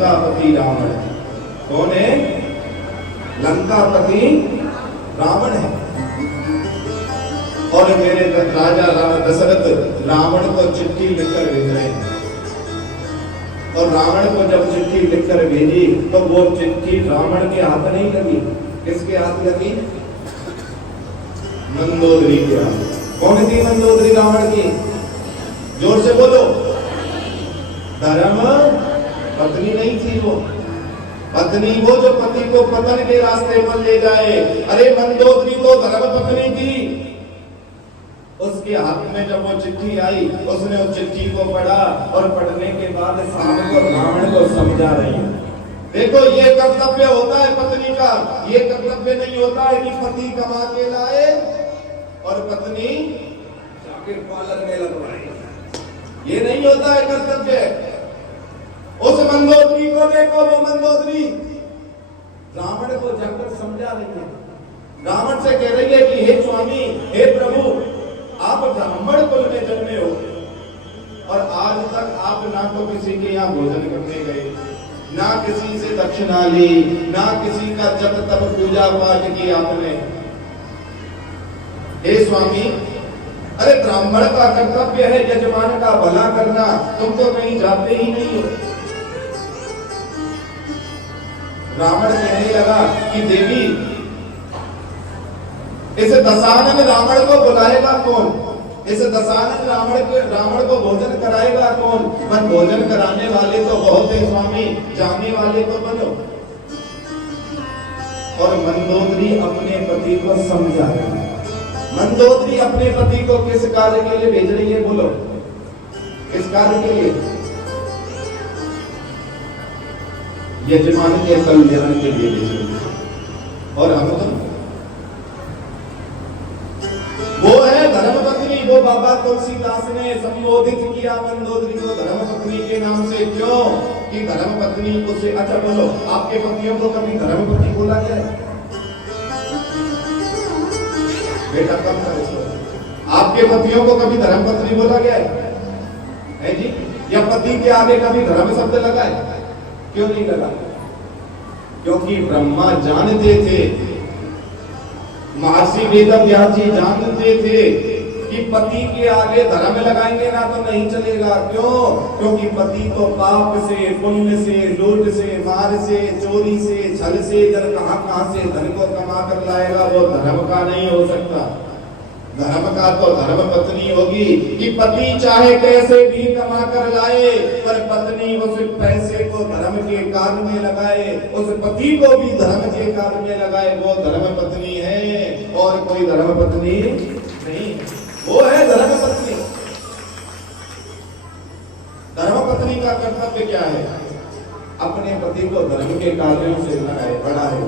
लंकापति रावण। कौन है? लंकापति रावण है। और मेरे राजा दशरथ रावण को चिट्ठी लिखकर भेज रहे हैं। और रावण को जब चिट्ठी लिखकर भेजी तो वो चिट्ठी रावण के हाथ नहीं लगी। किसके हाथ लगी? मंदोदरी के हाथ। कौन थी मंदोदरी रावण की? जोर से बोलो। धर्म पत्नी नहीं थी वो। पत्नी वो जो पति को पतन के रास्ते पर ले जाए। अरे मंदोदरी तो धर्म पत्नी थी। उसके हाथ में जब वो चिट्ठी आई, उसने उस चिट्ठी को पढ़ा और पढ़ने के बाद शाम को रावण को समझा रही है। देखो ये कर्तव्य होता है पत्नी का। ये कर्तव्य नहीं होता है कि पति कमा के लाए और पत्नी जाके पार्लर में लगवाए। ये नहीं होता है कर्तव्य। उस मंदोदरी को देखो, वो मंदोदरी रावण को जाकर समझा रही है। रावण से कह रही है कि हे स्वामी, हे प्रभु, आप ब्राह्मण कुल में जन्मे हो और आज तक आप ना तो किसी के यहाँ भोजन करने गए, ना किसी से दक्षिणा ली, ना किसी का जप तप पूजा पाठ किया आपने। हे स्वामी, अरे ब्राह्मण का कर्तव्य है यजमान का भला करना, तुम तो कहीं जाते ही नहीं हो। रावण कहने लगा कि देवी, इस दशानन रावण को बुलाएगा कौन? इस दशानन रावण को भोजन कराएगा कौन? पर भोजन कराने वाले तो बहुत है स्वामी, जाने वाले तो बनो। और मंदोदरी अपने पति को समझा रही है। मंदोदरी अपने पति को किस कार्य के लिए भेज रही है? बोलो, किस कार्य के लिए? यजमान के कल्याण के लिए भेज रही है। और हम तो वो है धर्मपत्नी। वो बाबा तुलसीदास ने संबोधित किया मंदोदरी को धर्मपत्नी के नाम से। क्यों? कि धर्मपत्नी उसे, अच्छा बोलो, आपके पतियों को कभी धर्मपत्नी बोला गया है? बेटा कम कर इसको। आपके पतियों को कभी धर्मपत्नी बोला गया है जी? या पति के आगे कभी धर्म शब्द लगा है? क्यों नहीं लगा? क्योंकि ब्रह्मा जानते थे, महर्षि वेदव्यास जी जानते थे कि पति के आगे धर्म लगाएंगे ना तो नहीं चलेगा। क्यों? क्योंकि पति तो पाप से, पुण्य से, लूट से, मार से, चोरी से, छल से, जब कहां से धन को कमा कर लाएगा, वो धर्म का नहीं हो सकता। धर्म का तो धर्म पत्नी होगी कि पति चाहे कैसे भी कमा कर लाए, पर पत्नी उस पैसे को धर्म के कार्य में लगाए, उस पति को भी धर्म के कार्य में लगाए, वो धर्म पत्नी है। और कोई धर्म पत्नी नहीं, वो है धर्म पत्नी। धर्म पत्नी का कर्तव्य क्या है? अपने पति को धर्म के कार्यों से लगाए, बढ़ाए।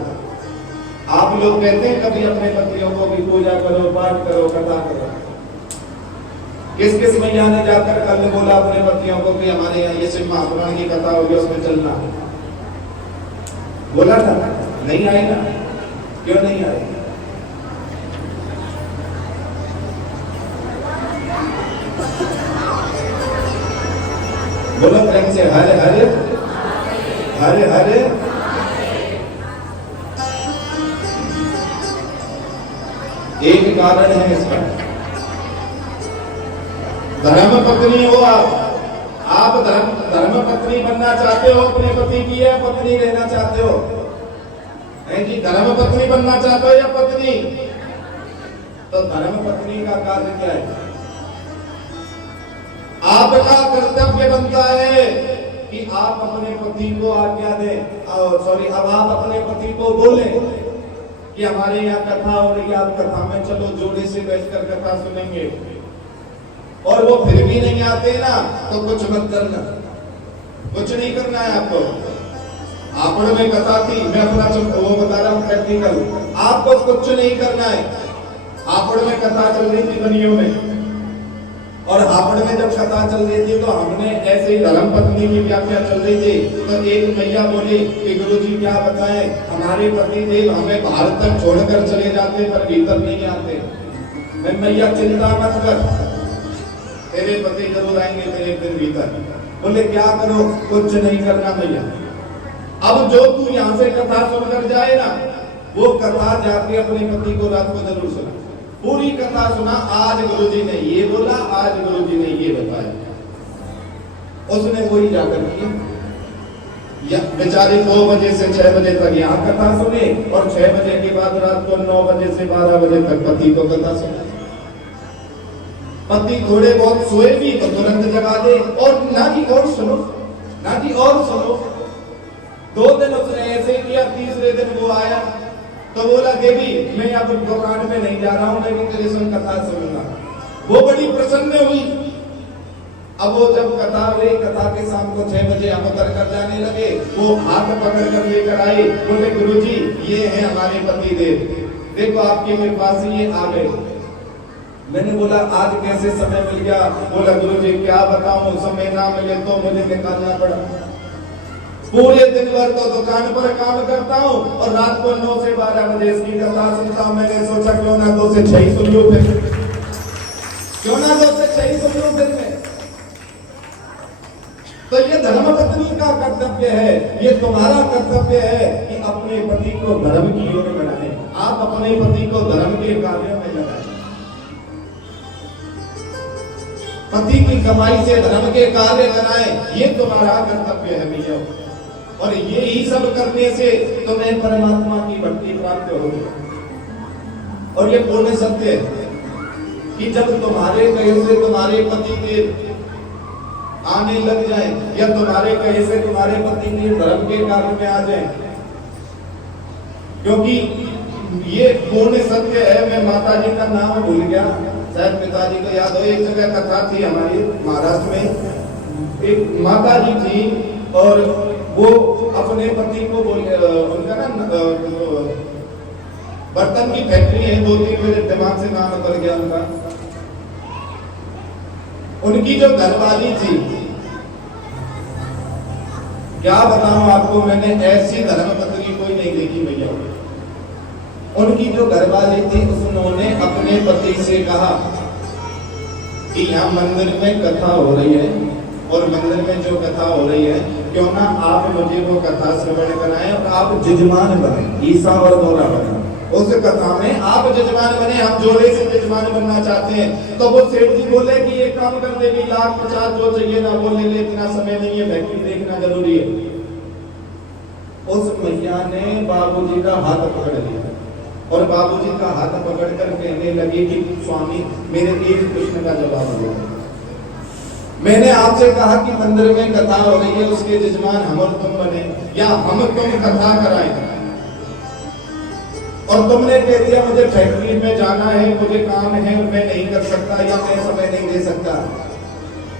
आप लोग कहते हैं कभी अपने पतियों को भी पूजा करो, पाठ करो, कथा करो। किस किस मैया ने जाकर कल बोला अपने पतियों को कि हमारे यहाँ ये शिव महापुराण की कथा होगी, उसमें चलना? बोला था? नहीं आए ना? क्यों नहीं आए? बोलो प्रेम से, हरे हरे हरे हरे। एक कारण है इसका, धर्म पत्नी हो आप धर्म पत्नी बनना चाहते हो अपने पति की, या पत्नी रहना चाहते हो? है जी, धर्म पत्नी बनना चाहते हो या पत्नी? तो धर्म पत्नी का कार्य क्या है? आपका कर्तव्य बनता है कि आप अपने पति को आज्ञा दें, अब आप अपने पति को बोले कि हमारे यहाँ कथा हो रही है, आप कथा में चलो, जोड़े से बैठकर कथा सुनेंगे। और वो फिर भी नहीं आते ना, तो कुछ मत करना, कुछ नहीं करना है आपको। हापड़ में कथा थी, मैं अपना वो बता रहा हूँ टेक्निकल, आपको कुछ नहीं करना है। हापड़ में कथा चल रही थी बनियों में, और हापड़ में जब कथा चल रही थी तो हमने ऐसे ही धर्म पत्नी की व्याख्या चल रही थी, तो एक मैया बोली कि गुरुजी क्या बताएं, हमारे पति देव हमें बाहर तक छोड़कर चले जाते पर भीतर नहीं आते। मैं मैया चिंता मत कर, तेरे पति जरूर आएंगे तेरे दिन भीतर। बोले क्या करो? कुछ नहीं करना मैया, अब जो तू यहाँ से कथा सुनकर जाए ना, वो कथा जाके अपने पति को रात को जरूर सुना। पूरी कथा सुना, आज गुरुजी ने ये बोला, आज गुरुजी ने ये बताया। उसने वही जाकर किया। बेचारे 2 बजे से 6 बजे तक यहाँ कथा सुने और 6 बजे के बाद रात को 9 बजे से 12 बजे तक पति को कथा सुना। पति थोड़े बहुत सोए भी तो तुरंत जगा दे और ना कि और सुनो, ना कि और सुनो। 2 दिन उसने ऐसे किया, तीसरे दिन वो आया तो बोला देवी मैं अब दुकान में नहीं जा रहा हूं, मैं तेरे संग कथा सुनूंगा। वो बड़ी प्रसन्न हुई। अब वो जब कथा हुई, कथा के शाम को 6 बजे हम उतर कर जाने लगे, वो हाथ पकड़ कर लेकर आई, बोले गुरुजी ये हैं हमारे पति देव, देखो आपके मेरे पास ये आ गए। मैंने बोला आज कैसे समय मिल गया? बोला गुरुजी क्या बताऊं, समय ना मिले तो मुझे निकालना पड़ा। पूरे दिन भर तो दुकान पर काम करता हूँ और रात को 9 से 12 बजे इसकी कथा सुनता हूँ। मैंने सोचा क्यों ना 2 से 6 सुन लूं फिर, क्यों ना 2 से 6 सुन लूं फिर मैं। तो ये धर्मपत्नी का कर्तव्य है, ये तुम्हारा कर्तव्य है कि अपने पति को धर्म की ओर बढ़ाएं। आप अपने पति को धर्म के कार्य में लगाएं। पति की कमाई से धर्म के कार्य कराएं, ये तुम्हारा कर्तव्य है भैया। और ये ही सब करने से तुम्हें परमात्मा की भक्ति प्राप्त होगी। और ये पूर्ण सत्य है कि जब तुम्हारे कहे से तुम्हारे पति के आने लग जाए या तुम्हारे कहे से तुम्हारे पति के धर्म के कार्य में आ जाए, क्योंकि ये पूर्ण सत्य है। मैं माता जी का नाम भूल गया, शायद पिताजी को याद हो। एक जगह कथा थी हमारी महाराष्ट्र में, एक माता जी थी और वो अपने पति को उनका ना बर्तन की फैक्ट्री है, 2-3 मेरे दिमाग से नाम उतर गया उनका। उनकी जो घरवाली थी, क्या बताऊं आपको, मैंने ऐसी धर्मपत्नी कोई नहीं देखी भैया। उनकी जो घरवाली थी उन्होंने अपने पति से कहा कि यहाँ मंदिर में कथा हो रही है और मंदिर में जो कथा हो रही है, क्यों ना आप मुझे वो कथा श्रवण कराएं और आप जजमान बने, ईसा और मोरा बने। उस कथा में आप जजमान बने, हम जोड़े से जजमान बनना चाहते हैं। तो वो सेठ जी बोले कि एक काम कर दे, 1,50,000 जो चाहिए ना वो ले ले, इतना समय नहीं है, फैक्ट्री देखना जरूरी है। उस मैया ने बाबूजी का हाथ पकड़ लिया और बाबूजी का हाथ पकड़कर कहने लगी कि स्वामी मेरे एक प्रश्न का जवाब दो। मैंने आपसे कहा कि मंदिर में कथा हो रही है, उसके जजमान हम और तुम बने या हम तुम कथा कराएं, और तुमने कह दिया मुझे फैक्ट्री में जाना है, मुझे काम है और मैं नहीं कर सकता या मैं समय नहीं दे सकता।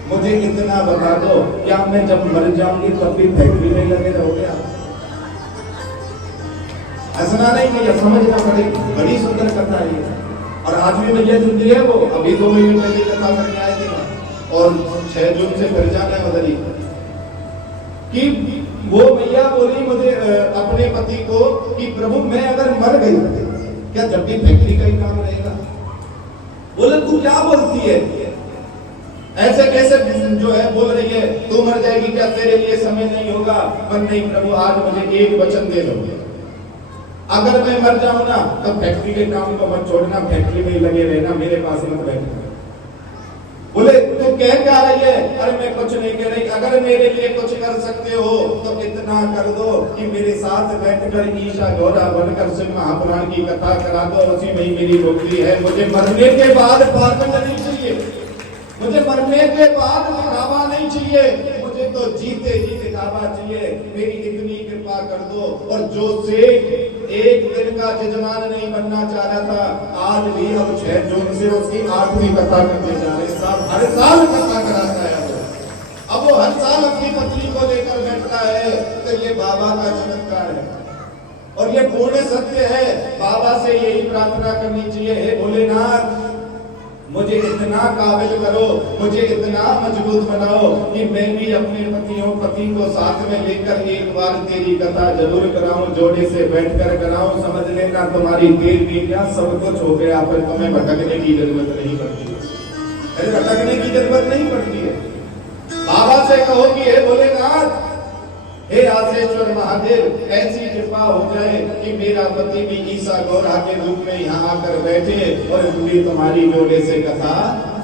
मुझे इतना बता दो, क्या मैं जब मर जाऊंगी तब भी फैक्ट्री में लगे रहोगे आप? हंसना नहीं भैया, समझना पड़ेगी। बड़ी सुंदर कथा है और आज भी भैया जिंदगी है। वो अभी 2 महीने पहले कथा करके आए थे और 6 जून से फिर जाना है उधर ही। कि वो भैया बोली मुझे अपने पति को कि प्रभु मैं अगर मर गई क्या जब भी फैक्ट्री का ही काम रहेगा? बोले तू क्या बोलती है, ऐसे कैसे जो है बोल रही है, तू मर जाएगी क्या, तेरे लिए समय नहीं होगा? पर नहीं प्रभु, आज मुझे एक वचन दे दो, अगर मैं मर जाऊं ना तो फैक्ट्री के काम को मत छोड़ना, फैक्ट्री में लगे रहना, मेरे पास मत बैठना। बोले तू कह क्या रही है? अरे मैं कुछ नहीं कह रही, अगर मेरे लिए कुछ कर सकते हो तो इतना कर दो कि मेरे साथ बैठकर ईशा गौरा बनकर शिव महापुराण की कथा करा दो, उसी में ही मेरी मुक्ति है। मुझे मरने के बाद पाखंड नहीं चाहिए, मुझे मरने के बाद दिखावा नहीं चाहिए, मुझे तो जीते जी दिखावा चाहिए। मेरी इतनी कृपा कर दो। और जो सेठ एक दिन का जजमान नहीं बनना चाह रहा था, आज भी अब 6 जून से उसकी 8वीं कथा करने जा रहे हैं। साहब हर साल कथा कराता है। अब वो हर साल अपनी पत्नी को लेकर बैठता है। तो ये बाबा का चमत्कार है और ये पूर्ण सत्य है। बाबा से यही प्रार्थना करनी चाहिए, हे भोलेनाथ मुझे इतना काबिल करो, मुझे इतना मजबूत बनाओ कि मैं भी अपने पति को साथ में लेकर एक बार तेरी कथा जरूर कराऊं, जोड़े से बैठकर कराऊं। समझ लेना तुम्हारी देर भी क्या सब कुछ हो गया, फिर तुम्हें भटकने की जरूरत नहीं पड़ती। अरे भटकने की जरूरत नहीं पड़ती है। बाबा से कहो कि हे भोलेनाथ, हे आसेश्वर महादेव, ऐसी कृपा हो जाए कि मेरा पति भी ईसा गौरा के रूप में यहाँ आकर बैठे और पूरी तुम्हारी जोड़े से कथा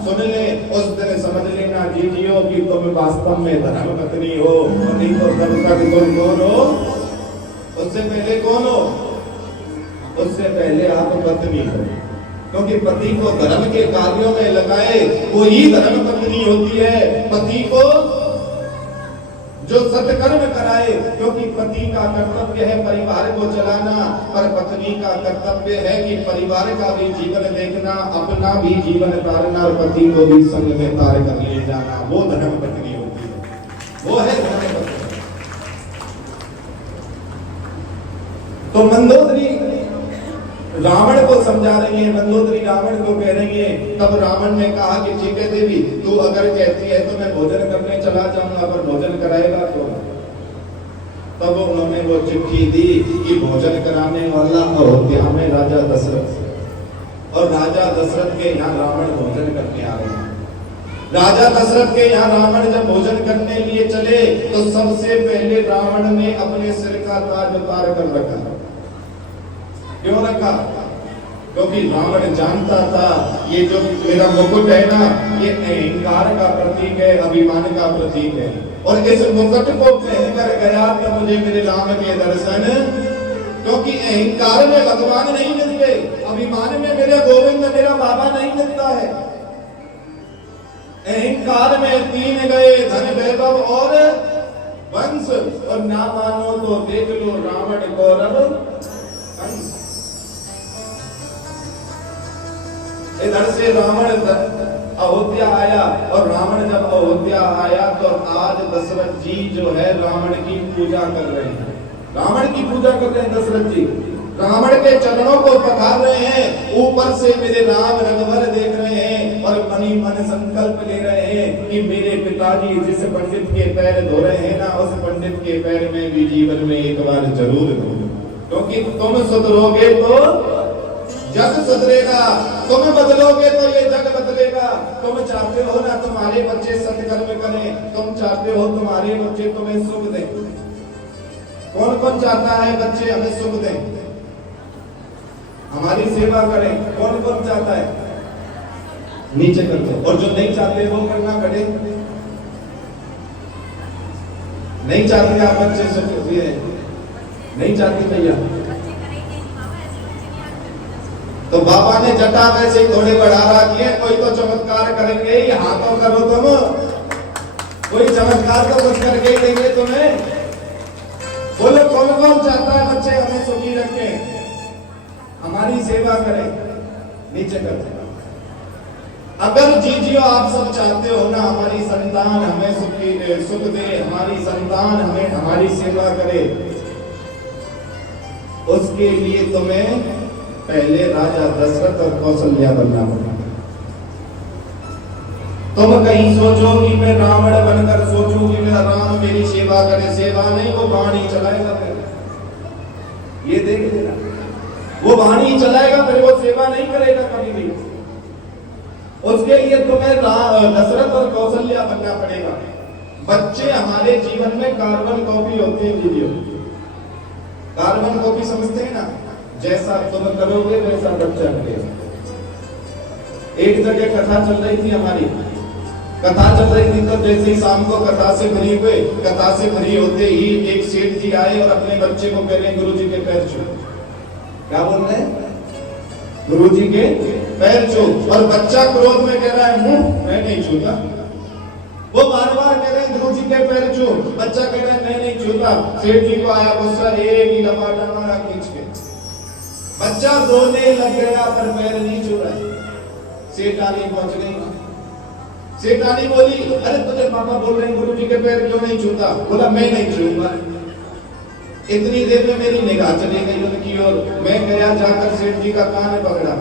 सुन ले। उस दिन समझ लेना जीजियो कि तुम वास्तव में धर्म पत्नी हो, नहीं तो तब तक तुम कौन हो? उससे पहले कौन हो? उससे पहले आप पत्नी हो, क्योंकि पति को धर्म के कार्यों में लगाए वो ही धर्म पत्नी होती है। पति को जो सत्कर्म कराए, क्योंकि पति का कर्तव्य है परिवार को चलाना, पर पत्नी का कर्तव्य है कि परिवार का भी जीवन देखना, अपना भी जीवन तारना और पति को भी संग में तार कर ले जाना। वो धर्म पत्नी होती है, वो है धर्म पत्नी। तो मंदोदरी रावण को समझा रही है, मंदोदरी रावण को कह रही है। तब रावण ने कहा कि ठीक है देवी, तू अगर कहती है तो मैं भोजन करने चला जाऊंगा, पर भोजन कराएगा कौन? तब उन्होंने वो चिट्ठी दी कि भोजन कराने वाला अयोध्या में राजा दशरथ, और राजा दशरथ के यहाँ रावण भोजन करने आ रहे हैं। राजा दशरथ के यहाँ रावण जब भोजन करने लिए चले तो सबसे पहले रावण ने अपने सिर का ताज उतार कर रखा। क्यों रखा? क्योंकि रावण जानता था ये जो मेरा मुकुट है ना, ये अहंकार का प्रतीक है, अभिमान का प्रतीक है, और इस मुकुट को पहनकर गया तो मुझे मेरे राम के दर्शन, क्योंकि अहंकार में भगवान नहीं मिलते, अभिमान में मेरे गोविंद मेरा बाबा नहीं मिलता है। अहंकार में तीन गए, धन वैभव और वंश, और ना मानो तो देख लो रावण कौरव कंस। इधर से रावण अयोध्या आया, और रावण जब अयोध्या आया तो आज दशरथ जी जो है रावण की पूजा कर रहे हैं। रावण की पूजा कर रहे हैं दशरथ जी, रावण के चरणों को पखार रहे हैं। ऊपर से मेरे राम रघुवर देख रहे हैं और मनी मन संकल्प ले रहे हैं कि मेरे पिताजी जिस पंडित के पैर धो रहे हैं ना, उस पंडित के पैर में भी जीवन में एक बार जरूर धो, क्योंकि तुम सुधरोगे तो जग सुधरेगा, तुम बदलोगे तो ये जग बदलेगा। तुम चाहते हो ना तुम्हारे बच्चे सत्कर्म करें, तुम चाहते हो तुम्हारे बच्चे तुम्हें सुख दें। कौन कौन चाहता है बच्चे हमें सुख दें, हमारी सेवा करें? कौन कौन चाहता है? नीचे कर दो। और जो नहीं चाहते वो करना खड़े। नहीं चाहते आप बच्चे सुख दिए, नहीं चाहते भैया, तो बाबा ने जटा वैसे ही थोड़े बढ़ा रखी है। कोई तो चमत्कार करेंगे ही, हाथों करो तुम, कोई चमत्कार तो कुछ करके ही देंगे तुम्हें। बोलो कौन कौन चाहता है बच्चे हमें सुखी रखें, हमारी सेवा करें? नीचे करते। अगर जीजियो आप सब चाहते हो ना हमारी संतान हमें सुख दे, हमारी संतान हमें हमारी सेवा करे, उसके लिए तुम्हें पहले राजा दशरथ और कौशल्या बनना पड़ा। तुम कहीं सोचो कि मैं रावण बनकर सोचूं कि मेरा राम मेरी सेवा करे, सेवा नहीं, वो वाणी चलाएगा फिर। ये देख लेना, वो वाणी चलाएगा फिर, वो सेवा नहीं करेगा कभी भी। उसके लिए तुम्हें दशरथ और कौशल्या बनना पड़ेगा। बच्चे हमारे जीवन में कार्बन कॉपी होते हैं वीडियो, कार्बन कॉपी समझते हैं ना, जैसा तुम करोगे वैसा बच्चा करेगा। एक जगह कथा चल रही थी, हमारी कथा चल रही थी, तो जैसे ही शाम को कथा से भरी हुए, कथा से भरी होते ही एक सेठ जी आए और अपने बच्चे को कह रहे हैं गुरुजी के पैर छू। क्या बोल रहे हैं? गुरुजी के पैर छू। और बच्चा क्रोध में कह रहा है मुंह मैं नहीं छूता। वो बार बार कह रहे हैं गुरुजी के पैर छू, बच्चा कह रहा है मैं नहीं छूता। सेठ जी को आया गुस्सा, एक ही लपाटा मारा खींच के, बच्चा रोने लग गया पर पैर नहीं छू रहा है। सेठानी पहुंच गई, सेठानी बोली अरे तुझे पापा बोल रहे हैं गुरुजी के पैर क्यों नहीं छूता? बोला मैं नहीं छूऊंगा। इतनी देर में मेरी निगाह चली गई उनकी ओर, मैं गया जाकर सेठ जी का कान पकड़ा,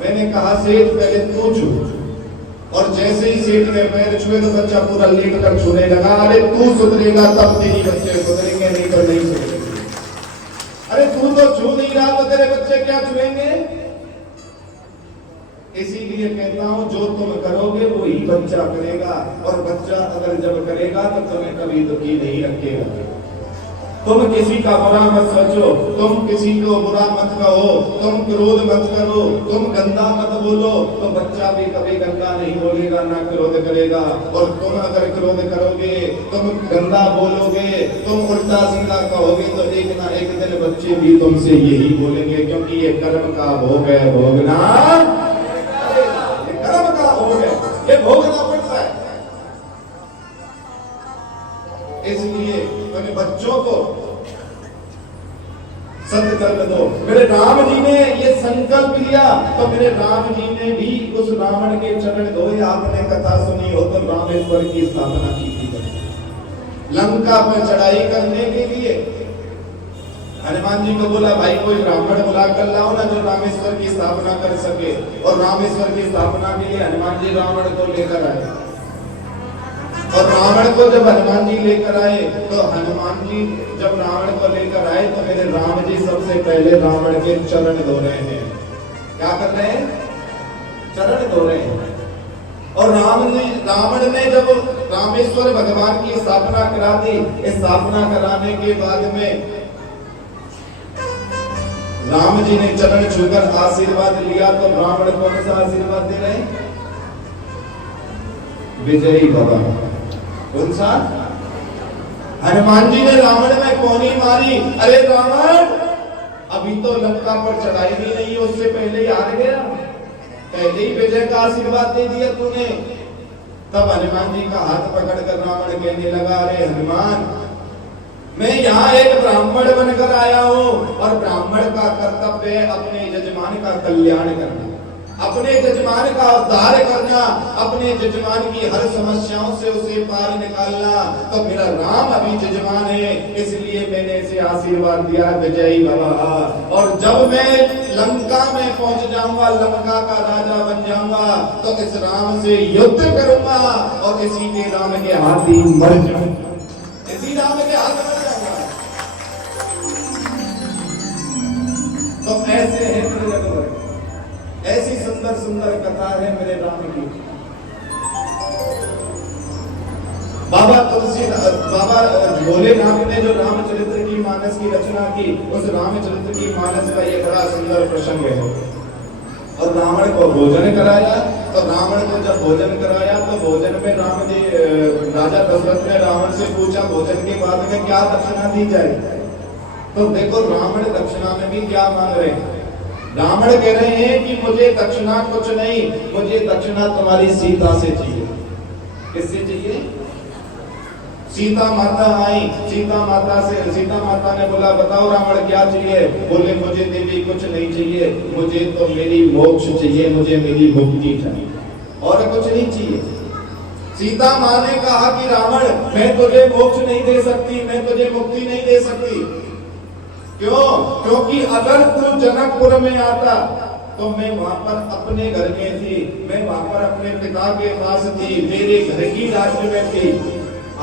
मैंने कहा सेठ पहले तू छू। और जैसे ही सेठ ने पैर छुए तो बच्चा पूरा लेट कर छूने लगा। अरे तू सुधरेगा तब तेरी बच्चे सुधरेंगे, नहीं तो नहीं सुधरेंगे। अरे तू तो छू नहीं रहा तो तेरे बच्चे क्या छुएंगे? इसीलिए कहता हूं जो तुम करोगे वो ही बच्चा करेगा, और बच्चा अगर जब करेगा तो तुम्हें कभी दुखी नहीं रखेगा। तुम किसी का बुरा मत सोचो, तुम किसी को बुरा मत कहो, तुम क्रोध मत करो, तुम गंदा मत बोलो। तो बच्चा भी कभी गंदा नहीं बोलेगा, ना क्रोध करेगा। और तुम अगर क्रोध करोगे, तुम गंदा बोलोगे, तुम उल्टा सीधा कहोगे, तो एक ना एक दिन बच्चे भी तुमसे यही बोलेंगे, क्योंकि ये कर्म का भोग है, भोगना ये कर्म का भोग है, ये भोगना पड़ता है। इसलिए मैंने बच्चों को सत्कर्म दो। मेरे राम जी ने ये संकल्प लिया, तो मेरे राम जी ने भी उस रावण के चरण धोए। आपने कथा सुनी हो तो रामेश्वर की स्थापना की थी लंका पर चढ़ाई करने के लिए। हनुमान जी को बोला, भाई कोई ब्राह्मण बुला कर लाओ ना जो रामेश्वर की स्थापना कर सके। और रामेश्वर की स्थापना के लिए हनुमान जी रावण को लेकर आए। और रावण को जब हनुमान जी लेकर आए, तो हनुमान जी जब रावण को लेकर आए, तो मेरे राम जी सबसे पहले रावण के चरण धो रहे हैं। क्या कर रहे हैं? चरण धो रहे हैं। और रावण ने जब रामेश्वर भगवान की स्थापना करा दी, स्थापना कराने के बाद में राम जी ने चरण छूकर आशीर्वाद लिया, तो रावण कौन सा आशीर्वाद दे रहे हैं? विजयी भव। कौन सा? हनुमान जी ने रावण में कौनी मारी। अरे रावण, अभी तो लंका पर चढ़ाई भी नहीं, उससे पहले ही हार गया, पहले ही विजय का आशीर्वाद दे दिया तूने। तब हनुमान जी का हाथ पकड़कर रावण कहने लगा, अरे हनुमान, मैं यहाँ एक ब्राह्मण बनकर आया हूँ, और ब्राह्मण का कर्तव्य है अपने यजमान का कल्याण करना, अपने यजमान का उद्धार करना, अपने यजमान की हर समस्याओं से उसे पार निकालना। तो मेरा राम अभी यजमान है, इसलिए मैंने इसे आशीर्वाद दिया, विजयी भव। और जब मैं लंका में पहुंच जाऊंगा, लंका का राजा बन जाऊंगा, तो इस राम से युद्ध करूंगा, और इसी के राम के हाथ ही मर जाऊंगा, इसी राम के हाथ मर जाऊंगा। तो ऐसे है मेरे, ऐसी सुंदर सुंदर कथा है मेरे राम की। बाबा भोलेनाथ ने जो रामचरित्र की मानस की रचना की, उस रामचरित्र की मानस का ये बड़ा सुंदर प्रसंग है। और रावण को भोजन कराया, तो रावण को जब भोजन कराया, तो भोजन में राम जी, राजा दशरथ ने रावण से पूछा, भोजन के बाद में क्या दक्षिणा दी जाए? तो देखो रावण दक्षिणा में भी क्या मांग रहे हैं। रावण कह रहे हैं कि मुझे दक्षिणा कुछ नहीं, मुझे दक्षिणा तुम्हारी सीता से चाहिए। किससे चाहिए? सीता माता आई, सीता माता ने बोला, बताओ रावण क्या चाहिए? बोले, मुझे देवी कुछ नहीं चाहिए, मुझे तो मेरी मोक्ष चाहिए, मुझे मेरी मुक्ति चाहिए, और कुछ नहीं चाहिए। सीता माँ ने कहा कि रावण, मैं तुझे मोक्ष नहीं दे सकती, मैं तुझे मुक्ति नहीं दे सकती। क्यों? क्योंकि अगर तू जनकपुर में आता, तो मैं वहां पर अपने घर में थी, मैं वहां पर अपने पिता के पास थी, मेरे घर की राज्य में थी।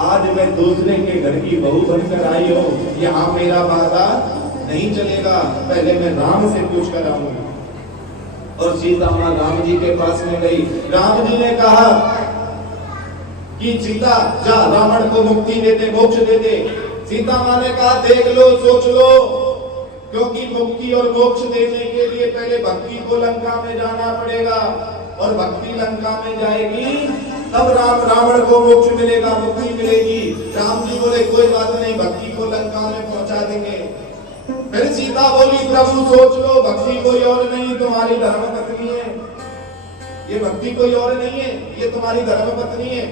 आज मैं दूसरे के घर की बहू बनकर आई हूँ, यहाँ मेरा वादा नहीं चलेगा, पहले मैं राम से पूछ कर आऊंगी। और सीता माँ राम जी के पास में गई। राम जी ने कहा कि सीता जा, रावण को मुक्ति दे दे, मोक्ष दे दे। सीता माँ ने कहा, देख लो, सोच लो, क्योंकि मुक्ति और मोक्ष देने के लिए पहले भक्ति को लंका में जाना पड़ेगा, और भक्ति लंका में जाएगी तब रावण को मोक्ष मिलेगा, मुक्ति मिलेगी। राम जी बोले, कोई बात नहीं, भक्ति को लंका में पहुंचा देंगे। फिर सीता बोली, प्रभु सोच लो, भक्ति कोई और नहीं, तुम्हारी धर्मपत्नी है, ये भक्ति कोई और नहीं है, ये तुम्हारी धर्मपत्नी है।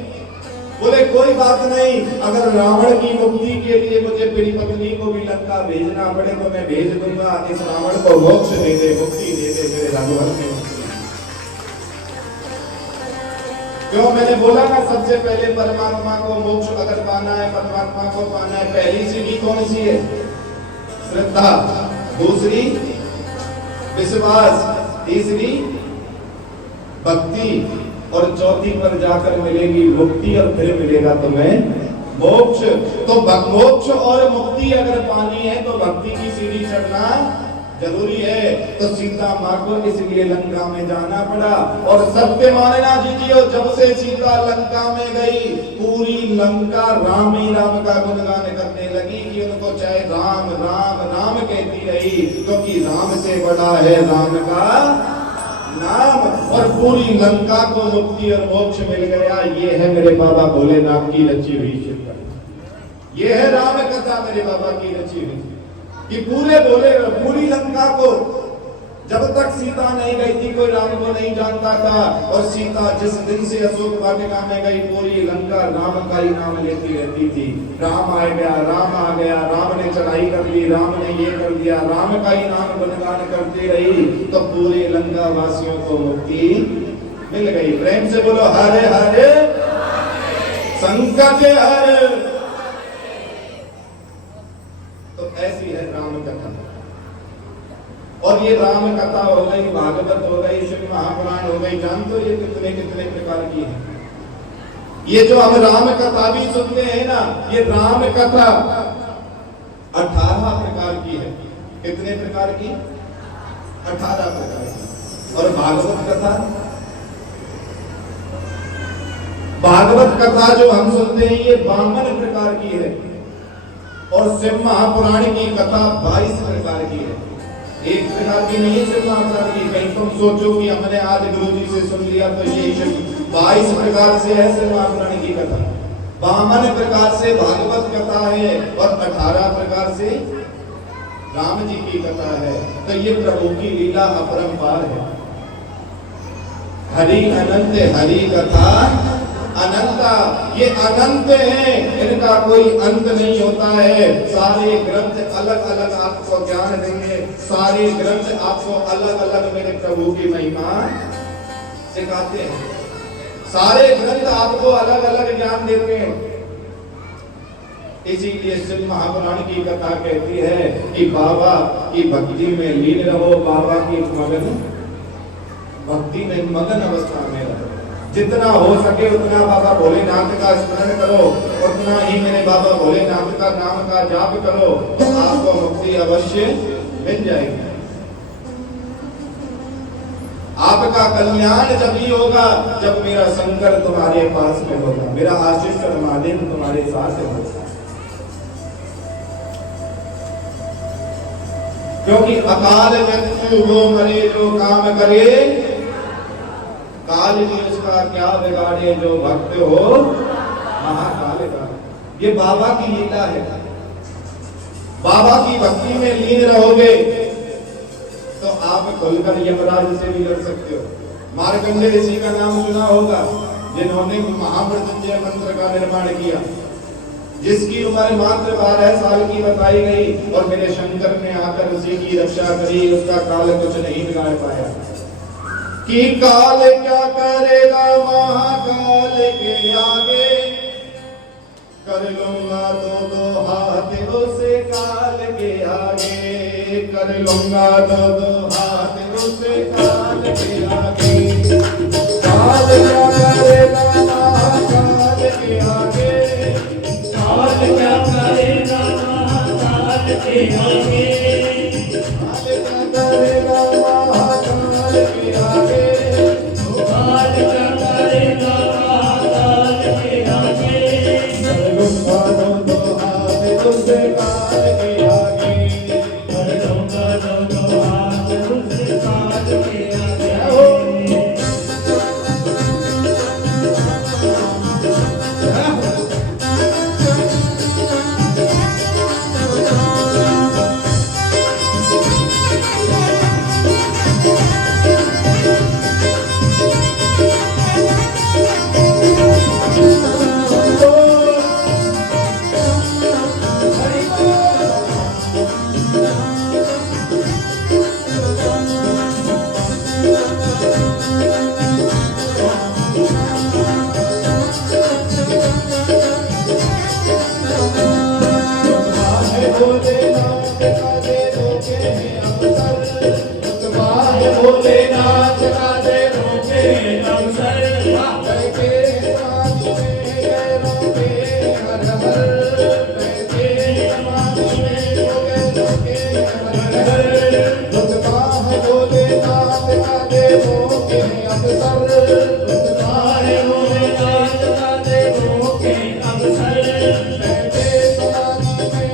बोले, कोई बात नहीं, अगर रावण की मुक्ति के लिए मुझे मेरी पत्नी को भी लंका भेजना पड़े तो मैं भेज दूंगा, इस रावण को मोक्ष दे दे, मुक्ति दे दे, मेरे राघवन में। क्यों? मैंने बोला ना, सबसे पहले परमात्मा को मोक्ष अगर पाना है, परमात्मा को पाना है, पहली सीढ़ी कौन सी है? श्रद्धा, दूसरी विश्वास, तीसरी भक्ति, और चौथी पर जाकर मिलेगी मुक्ति, और फिर मिलेगा तुम्हें मोक्ष। तो मोक्ष और मुक्ति अगर पानी है तो भक्ति की सीढ़ी चढ़ना जरूरी है। तो सीता माँ को इसलिए लंका में जाना पड़ा। और सत्य मानना जीजिए, जब से सीता लंका में गई, पूरी लंका राम ही राम का गुणगान करने लगी लड़की उनको चाहे राम राम राम कहती रही, क्योंकि राम से बड़ा है राम का नाम। और पूरी लंका को मुक्ति और मोक्ष मिल गया। ये है मेरे बाबा भोलेनाथ की रची हुई शिक्षा। ये है राम कथा मेरे बाबा की रची हुई, कि पूरी लंका को, जब तक सीता नहीं गई थी कोई राम को नहीं जानता था। और सीता जिस दिन से अशोक वाटिका में गई, पूरी लंका राम का ही नाम लेती रहती थी। राम आ गया, राम आ गया, राम ने चढ़ाई कर दी, राम ने ये कर दिया, राम का ही नाम गुणगान करती रही। तो पूरे लंका वासियों को मुक्ति मिल गई। प्रेम से बोलो हरे हरे संकट हर। तो ऐसी है राम कथा। और ये राम कथा हो गई, भागवत हो गई, शिव महापुराण हो गई, जानते हो ये कितने कितने प्रकार की है। ये जो हम राम कथा भी सुनते हैं ना, ये राम कथा 18 प्रकार की है। कितने प्रकार की? 18 प्रकार की। और भागवत कथा जो हम सुनते हैं ये 52 प्रकार की है। और शिव महापुराण की कथा 22 प्रकार की है। एक प्रकार की नहीं है शिव महापुराण की। कहीं तुम सोचो कि हमने आज गुरुजी से सुन लिया तो ये 22 प्रकार से है शिव महापुराण की कथा। 52 प्रकार से भागवत कथा है और 18 प्रकार से राम जी की कथा है। तो ये प्रभु की लीला अपरंपार है। हरि अनंत, हरि कथा अनंता। ये अनंत है, इनका कोई अंत नहीं होता है। सारे ग्रंथ अलग अलग आपको ज्ञान देंगे, सारे ग्रंथ आपको अलग अलग मेरे प्रभु की महिमा सिखाते हैं। सारे ग्रंथ आपको अलग अलग ज्ञान देते हैं। इसीलिए शिव महापुराण की कथा कहती है कि बाबा की भक्ति में लीन रहो, बाबा की भक्ति में मगन अवस्था में रहो। जितना हो सके उतना बाबा भोलेनाथ का स्मरण करो, उतना ही मेरे बाबा भोलेनाथ का नाम का जाप करो, तो आपको मुक्ति अवश्य मिल जाएगी। आपका कल्याण जब ही होगा जब मेरा शंकर तुम्हारे पास में होगा, मेरा आशीष और महादेव तुम्हारे साथ होगा। क्योंकि अकाल मृत्यु वो मरे जो काम करे, काल भी उसका क्या बिगाड़े जो भक्त हो महाकाल का। ये बाबा की लीला है। बाबा की भक्ति में लीन रहोगे तो आप खुलकर यमराज से भी लड़ सकते हो। मार्कंडेय ऋषि का नाम सुना होगा, जिन्होंने महामृत्युंजय मंत्र का निर्माण किया, जिसकी उम्र मात्र 12 साल की बताई गई। और मेरे शंकर ने आकर उसी की रक्षा करी, उसका काल कुछ नहीं बिगाड़ पाया। कि काल क्या करेगा महाकाल के आगे, कर लूंगा दो हाथ उसे काल के आगे, कर लूंगा दो हाथ उसे काल के आगे। काल क्या करेगा महाकाल के आगे, काल क्या करेगा महाकाल के आगे, काल क्या करेगा महाकाल के आगे, काल क्या करेगा महाकाल के आगे। कर लूंगा दो हाथ उसे काल के आगे, कर लूंगा दो हाथ उसे काल के आगे। भोलेनाथ का दे रोके अवसर, बैठे समाधि में गए रोके हर हर, बैठे समाधि में गए रोके हर हर। रुतबाह भोलेनाथ का दे रोके अवसर, रुतबाह भोलेनाथ का दे रोके अवसर, बैठे समाधि में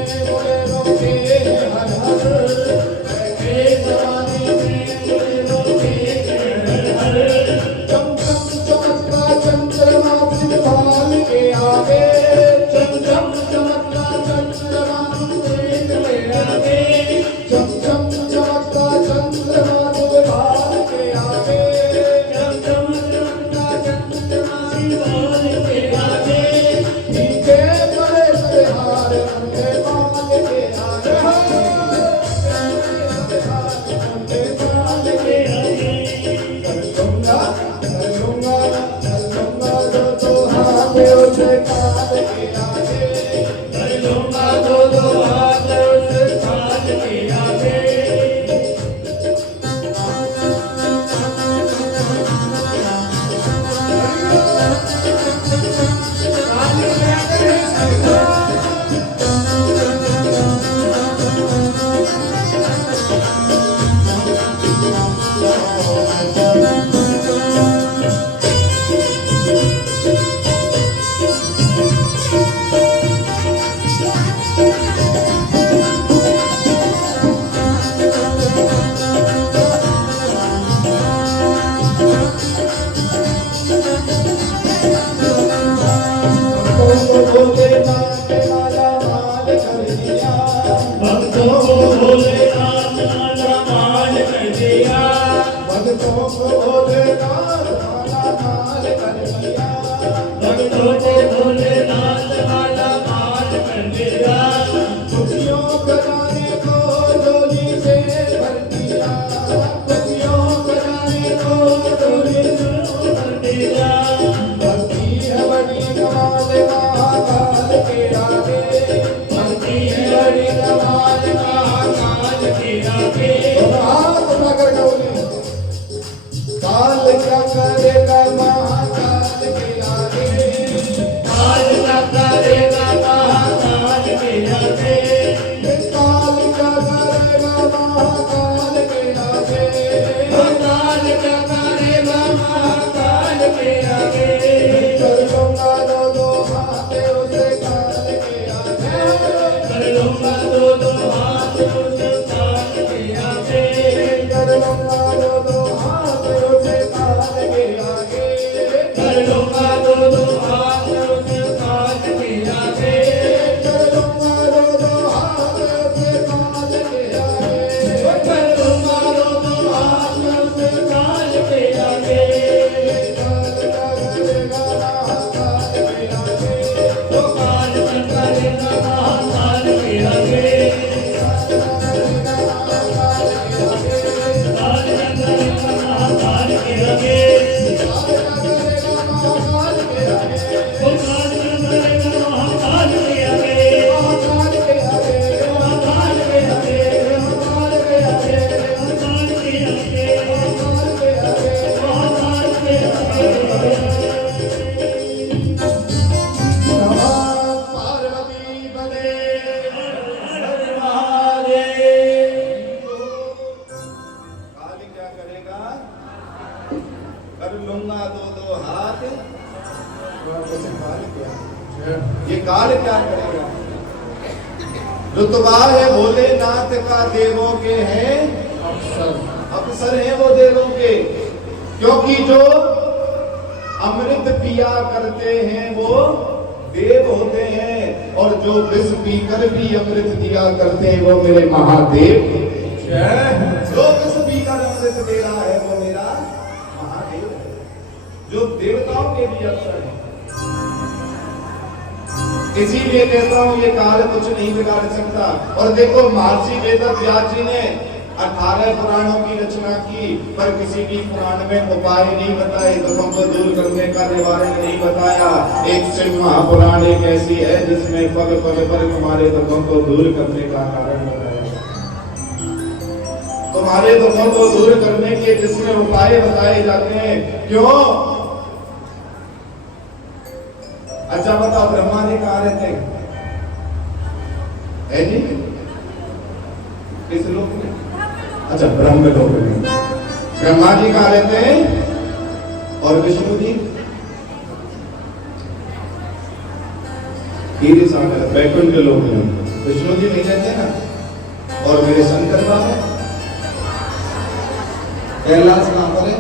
काल क्या करेगा। रुतबा है भोलेनाथ का, देवों के हैं अफसर हैं वो देवों के, क्योंकि जो अमृत पिया करते हैं वो देव होते हैं, और जो विष पीकर भी अमृत दिया करते हैं वो मेरे महादेव। जो विष पीकर अमृत दे रहा है वो मेरा महादेव है, जो देवताओं के भी अफसर है। इसीलिए कहता हूं ये काल कुछ नहीं बिगाड़ सकता। और देखो महर्षि वेदव्यास जी ने 18 पुराणों की रचना की, पर किसी भी पुराण में उपाय नहीं बताए, दुखों को दूर करने का निवारण नहीं बताया। एक शिव महापुराण एक ऐसी है जिसमें पग पग पर तुम्हारे दुखों को दूर करने का कारण बताया, तुम्हारे दुखों को दूर करने के जिसमें उपाय बताए जाते हैं। क्यों? अच्छा बताओ, ब्रह्मा जी कहाँ रहते हैं जी? किस लोक में? अच्छा, ब्रह्म लोक में। ब्रह्मा जी कहाँ रहते हैं? और विष्णु जी हीरे सागर वैकुंठ लोक में। विष्णु जी नहीं रहते ना। और मेरे शंकर बाबा कैलाश कहाँ पर है?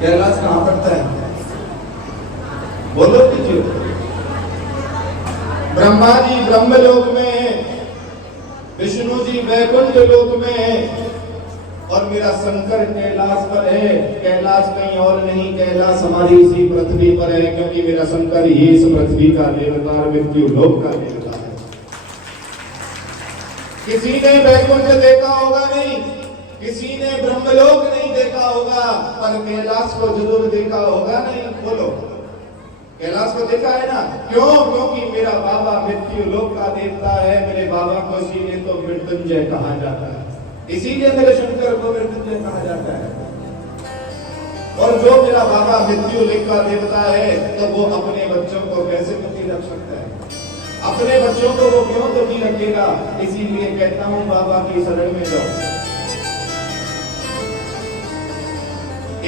कैलाश कहाँ पड़ता है? बोलो कीजिए। ब्रह्मा जी ब्रह्मलोक में है, विष्णु जी वैकुंठ लोक में है, और मेरा शंकर कैलाश पर है। कैलाश कहीं और नहीं, कैलाश हमारी इसी पृथ्वी पर है, क्योंकि मेरा शंकर ही इस पृथ्वी का देवता, मृत्यु लोक का देवता है। किसी ने वैकुंठ देखा होगा नहीं, किसी ने ब्रह्मलोक नहीं देखा होगा, पर कैलाश को जरूर देखा होगा। नहीं बोलो, कैलाश को देखा है ना? क्यों? क्योंकि मेरा बाबा मृत्यु लोक का देवता है। मेरे बाबा को इसीलिए तो मृत्युंजय कहा जाता है, इसीलिए मेरे शंकर को मृत्युंजय कहा जाता है। और जो मेरा बाबा मृत्यु लोक का देवता है, तो वो अपने बच्चों को कैसे दुखी रख सकता है? अपने बच्चों को वो क्यों दुखी रखेगा? इसीलिए कहता हूँ बाबा की शरण में जाओ।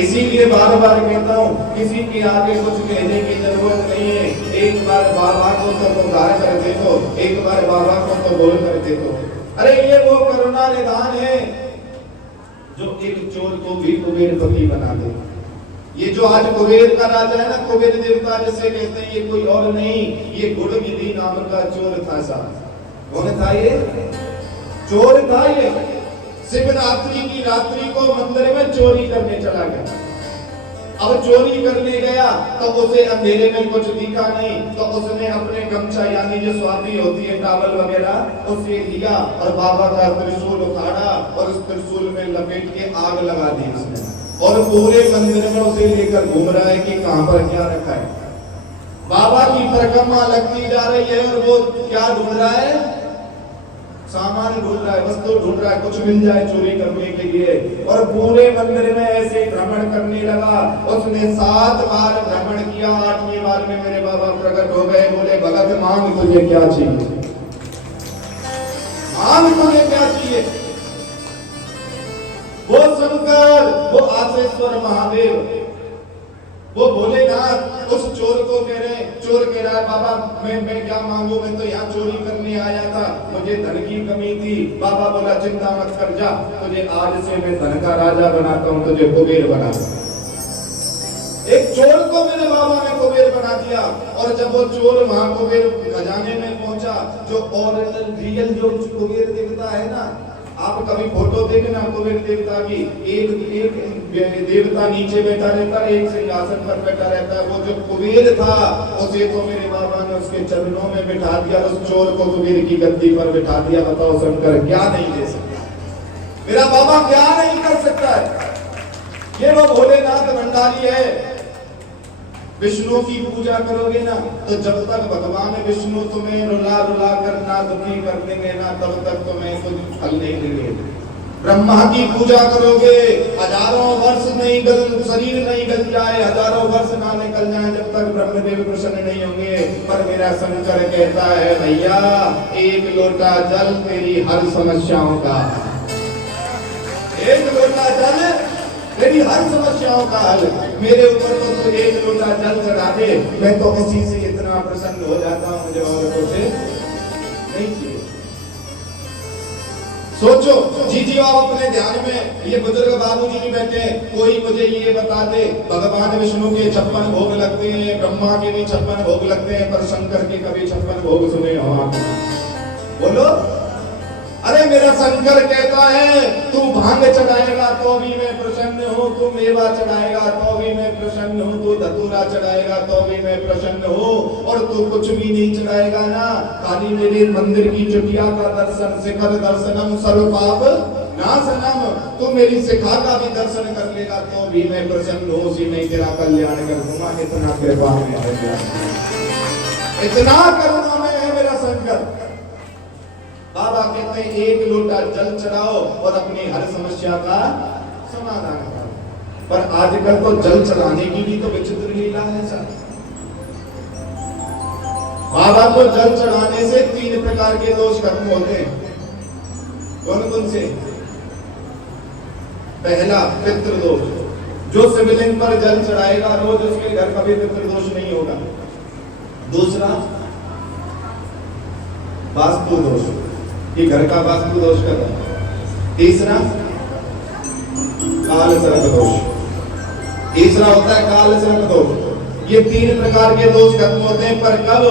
इसीलिए बार बार कहता हूँ, किसी के आगे कुछ कहने की जरूरत नहीं है। एक बार बाबा को तो पुकार कर देखो, एक बार बाबा को तो बोल कर देखो। अरे ये वो करुणा निधान है जो एक चोर को भी कुबेरपति बना दे। ये जो आज कुबेर का राजा है ना, कुबेर देवता जिसे कहते हैं, ये कोई और नहीं, ये गुड़गिद्धि नाम का चोर था साहब। कौन था ये? चोर था ये। शिवरात्रि की रात्रि को मंदिर में चोरी करने चला गया। अब चोरी करने गया तो उसे अंधेरे में कुछ दिखा नहीं, तो उसने अपने गमछा यानी जो स्वाति होती है टावल वगैरह उसे लिया और बाबा का त्रिशूल उखाड़ा और उस त्रिशूल में लपेट के आग लगा दी उसने, और पूरे मंदिर में उसे लेकर घूम रहा है कि कहां पर क्या रखा है। बाबा की परिक्रमा लगती जा रही है और वो क्या ढूंढ रहा है? सामान ढूंढ रहा है, वस्तु ढूंढ रहा है, कुछ मिल जाए चोरी करने के लिए। और पूरे मंदिर में ऐसे भ्रमण करने लगा। उसने 7 बार भ्रमण किया। 8वीं बार में मेरे बाबा प्रकट हो गए, बोले भगत मांग तुझे क्या चाहिए, मांग तुझे क्या चाहिए। वो शंकर, वो आसेश्वर महादेव, वो भोलेनाथ उस चोर को कह रहे, चोर कह रहा है बाबा मैं क्या मांगू, मैं तो यहाँ चोरी करने आया था, मुझे धन की कमी थी। बाबा बोला चिंता मत कर, जा तुझे आज से मैं धन का राजा बनाता हूँ, तुझे कुबेर बना दूं। एक चोर को मेरे बाबा ने कुबेर बना दिया। और जब वो चोर वहां कुबेर खजाने में पहुंचा, जो ओरिजिनल रियल जो कुबेर देवता है ना, आप कभी फोटो देखना कुबेर देवता की, एक देवता नीचे बैठा रहता है, एक सिंहासन पर बैठा रहता है। वो जो कुबेर था उसे तो मेरे बाबा ने उसके चरणों में बिठा दिया, उस चोर को कुबेर की गद्दी पर बिठा दिया। बताओ शंकर क्या नहीं दे सकता, मेरा बाबा क्या नहीं कर सकता है। ये वो भोलेनाथ भंडारी है। विष्णु की पूजा करोगे ना, तो जब तक भगवान विष्णु तुम्हें रुला रुला कर ना दुखी कर देंगे ना, तब तक तुम्हें कुछ फल नहीं देंगे। ब्रह्मा की पूजा करोगे, हजारों वर्ष नहीं शरीर नहीं गल जाए, हजारों वर्ष ना निकल जाए, जब तक ब्रह्मदेव प्रसन्न नहीं होंगे। पर मेरा शंकर कहता है भैया, एक लोटा जल तेरी हर समस्याओं का, एक लोटा जल मेरी हर समस्याओं का हल। मेरे ऊपर तो तू एक लोटा जल चढ़ा दे, मैं तो किसी से इतना इतना प्रसन्न हो जाता हूं, मुझे औरतों से नहीं चाहिए। सोचो जी आप अपने ध्यान में, ये बुजुर्ग बाबूजी भी बैठे, कोई मुझे ये बता दे, भगवान विष्णु के 56 भोग लगते हैं, ब्रह्मा के भी 56 भोग लगते हैं, पर शंकर के कभी 56 भोग सुने हो आप? बोलो। अरे मेरा शंकर कहता है तू भांग चढ़ाएगा तो भी मैं प्रसन्न हूँ, तू मेवा चढ़ाएगा तो भी मैं प्रसन्न हूँ, तू धतूरा चढ़ाएगा तो भी मैं प्रसन्न हूँ, और तू कुछ भी नहीं चढ़ाएगा ना, खाली मेरे मंदिर की चुटिया का दर्शन, शिखर दर्शनम सर्व पाप नाशनम, तू मेरी शिखा का भी दर्शन कर लेगा तो भी मैं प्रसन्न हूँ, उसी में तेरा कल्याण कर दूंगा। इतना कृपा है, इतना करुणा में है मेरा शंकर। बाबा कहते हैं एक लोटा जल चढ़ाओ और अपनी हर समस्या का समाधान करो। पर आजकल तो जल चढ़ाने की भी तो विचित्र लीला है सर। बाबा को जल चढ़ाने से 3 प्रकार के दोष खत्म होते हैं। कौन कौन से? पहला पितृदोष, जो शिवलिंग पर जल चढ़ाएगा रोज उसके घर कभी पितृदोष नहीं होगा। दूसरा वास्तु दोष, कि घर का वास्तु दोष कर रहा है। तीसरा काल सर्प दोष, तीसरा होता है काल सर्प दोष। ये 3 प्रकार के दोष खत्म होते हैं, पर कब?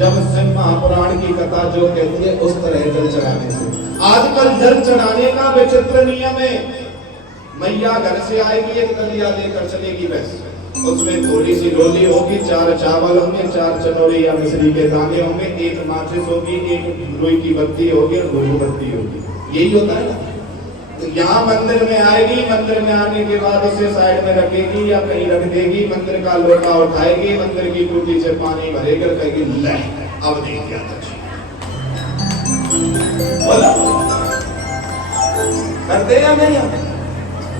जब शिव महापुराण की कथा जो कहती है उस तरह जल चढ़ाने से। आजकल जल चढ़ाने का विचित्र नियम है, मैया घर से आएगी, एक दलिया लेकर चलेगी, बस उसमें थोड़ी सी डोली होगी, 4 चावल होंगे, 4 चनौरी या मिश्री के दाने होंगे, 1 माचिस होगी, 1 रुई की बत्ती होगी और धूपबत्ती होगी। यही होता है ना। तो यहाँ मंदिर में आएगी, मंदिर में आने के बाद उसे साइड में रखेगी या कहीं रख देगी, मंदिर का लोटा उठाएगी, मंदिर की टूटी से पानी भरेगी, कहेगी ले अब दे दिया बोला करते हैं नहीं?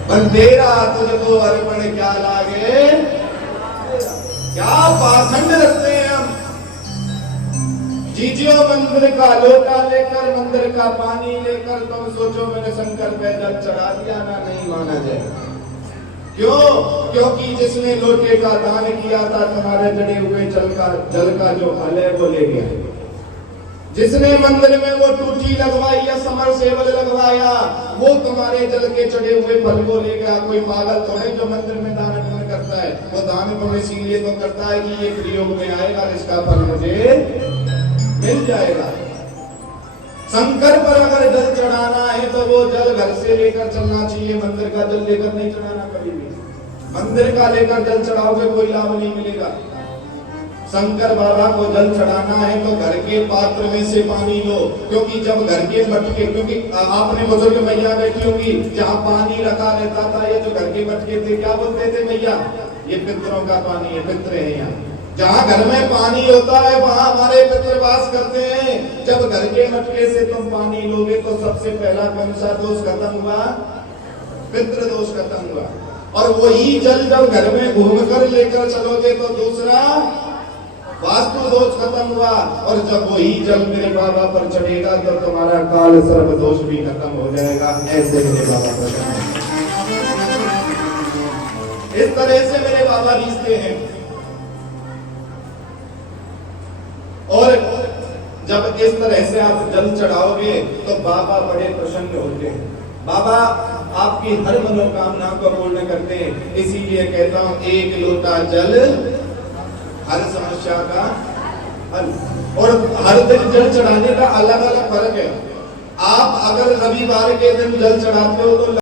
पर तेरा तुझको अर्पण क्या लागे, क्या पाखंड रखते हैं हम। जीजियो मंदिर का लोटा लेकर, मंदिर का पानी लेकर, तुम सोचो मैंने शंकर पे जल चढ़ा दिया ना, नहीं माना जाए। क्यों? क्योंकि जिसने लोटे का दान किया था तुम्हारे जड़े हुए जल का जो फल है वो ले गया। जिसने मंदिर में वो टूटी लगवाई या समरसेबल लगवाया वो तुम्हारे जल के चढ़े हुए फल को ले गया। कोई पागल थोड़े जो मंदिर में दान पुण्य करता है, वो दान पुण्य इसीलिए तो करता है कि ये प्रयोग में आएगा, इसका फल मुझे मिल जाएगा। शंकर पर अगर जल चढ़ाना है तो वो जल घर से लेकर चलना चाहिए, मंदिर का जल लेकर नहीं चढ़ाना कभी भी। मंदिर का लेकर जल चढ़ाओगे कोई लाभ नहीं मिलेगा। शंकर बाबा को जल चढ़ाना है तो घर के पात्र में से पानी लो, क्योंकि जब घर के मटके, क्योंकि आपने बुजुर्ग मैया बैठी होंगी जहाँ पानी रखा रहता था, ये जो घर के मटके थे क्या बोलते थे मैया? ये पितरों का पानी है, पितर है यहाँ। जहाँ घर में पानी होता है वहाँ हमारे पितर वास करते हैं। जब घर के मटके से तुम पानी लोगे तो सबसे पहला कौन सा दोष खत्म हुआ? पितृ दोष खत्म हुआ। और वही जल जब घर में घूमकर लेकर चलोगे तो दूसरा वास्तु दोष खत्म हुआ। और जब वही जल मेरे बाबा पर चढ़ेगा तो तुम्हारा काल सर्प दोष भी खत्म हो जाएगा। ऐसे मेरे बाबा प्रसन्न, इस तरह से मेरे बाबा रिश्ते हैं। और जब इस तरह से आप जल चढ़ाओगे तो बाबा बड़े प्रसन्न होते हैं। बाबा आपकी हर मनोकामना को पूर्ण करते हैं। इसीलिए कहता हूं एक लोटा जल हर समस्या का हल। और हर दिन जल चढ़ाने का अलग अलग फर्क है। आप अगर रविवार के दिन जल चढ़ाते हो तो